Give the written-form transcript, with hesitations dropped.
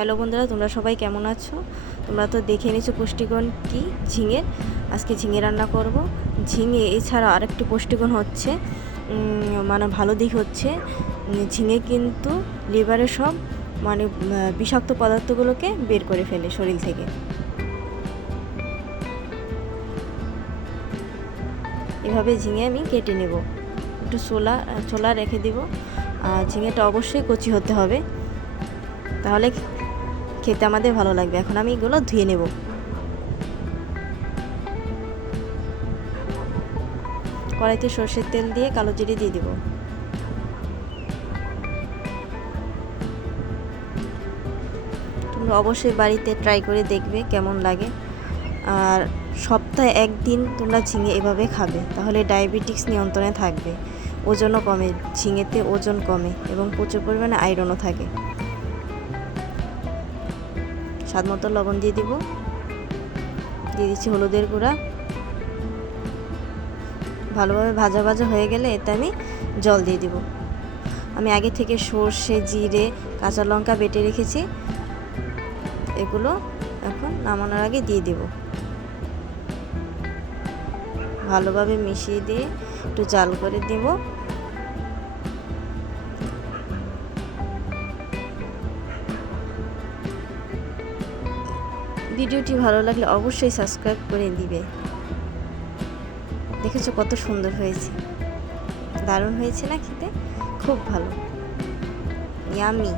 Hello বন্ধুরা, তোমরা সবাই কেমন আছো? তোমরা তো দেখে নিয়েছো পুষ্টিগুণ কি ঝিঙের। আজকে ঝিঙে রান্না করব। ঝিঙে এছাড়া আরেকটি পুষ্টিগুণ হচ্ছে মানে ভালো দিক হচ্ছে ঝিঙে কিন্তু লিভারের সব মানে বিষাক্ত পদার্থগুলোকে বের করে ফেলে শরীর থেকে। এভাবে ঝিঙে আমি কেটে নেব, একটু ছোলা রেখে দিব। আর ঝিঙেটা অবশ্যই কচি হতে হবে, তাহলে খেতে আমাদের ভালো লাগবে। এখন আমি এগুলো ধুয়ে নেব। কড়াইতে সরষের তেল দিয়ে কালো জিরে দিয়ে দেব। তোমরা অবশ্যই বাড়িতে ট্রাই করে দেখবে কেমন লাগে। আর সপ্তাহে একদিন তোমরা ঝিঙে এভাবে খাবে, তাহলে ডায়াবেটিস নিয়ন্ত্রণে থাকবে, ওজনও কমে। ঝিঙেতে ওজন কমে এবং প্রচুর পরিমাণে আয়রনও থাকে। স্বাদ মতো লবণ দিয়ে দিব, দিয়ে দিচ্ছি হলুদের গুঁড়া। ভালোভাবে ভাজা ভাজা হয়ে গেলে এতে আমি জল দিয়ে দিব। আমি আগে থেকে সর্ষে, জিরে, কাঁচা লঙ্কা বেটে রেখেছি, এগুলো এখন নামানোর আগে দিয়ে দেব। ভালোভাবে মিশিয়ে দিয়ে একটু জাল করে দেব। ভিডিওটি ভালো লাগলে অবশ্যই সাবস্ক্রাইব করে দিবে। দেখেছো কত সুন্দর হয়েছে, দারুণ হয়েছে না খেতে? খুব ভালো, ইয়ামি।